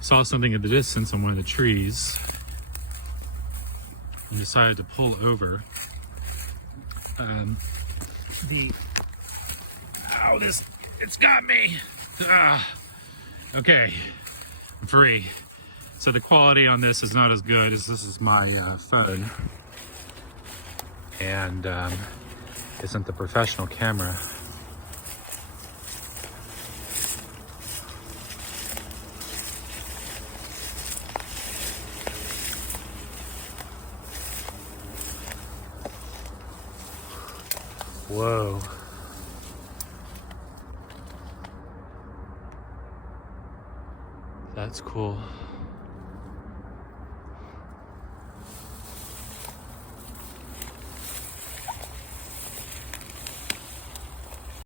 Saw something at the distance on one of the trees and decided to pull over. It's got me. Okay, I'm free. So the quality on this is not as good as this is my phone, and isn't the professional camera. Whoa. That's cool.